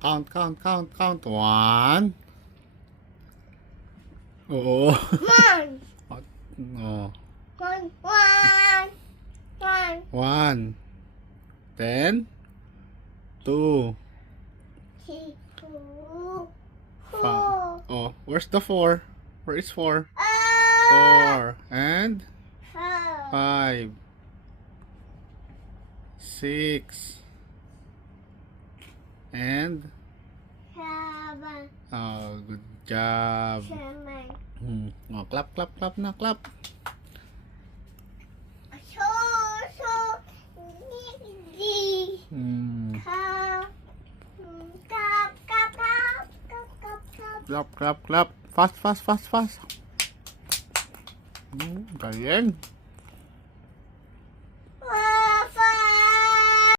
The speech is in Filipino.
Count. One. Oo. One. Oh. One. One. Then, two. Two. Four. Oh, where's the four? Where is four? Ah. Four. And Four. five. Six. And Seven. oh, good job. Seven. Oh, clap na, clap. So. Cup. Clap. Fast. Galing.